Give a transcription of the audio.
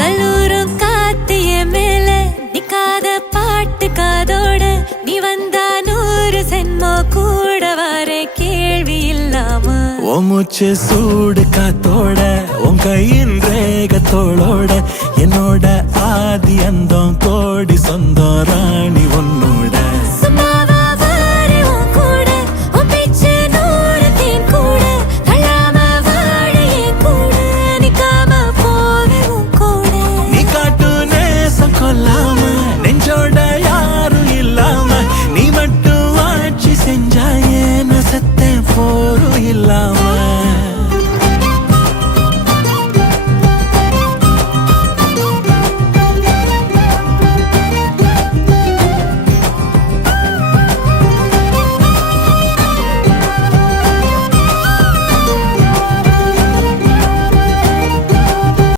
கல்லூரும் காத்திய மேல நிக்காத பாட்டு காதோட நீ வந்தா 100 சென்மோ கூட வர கேள்வி இல்லாம ஓ மூச்சு சூடு காத்தோட உன் கையின் ரேகத்தோளோட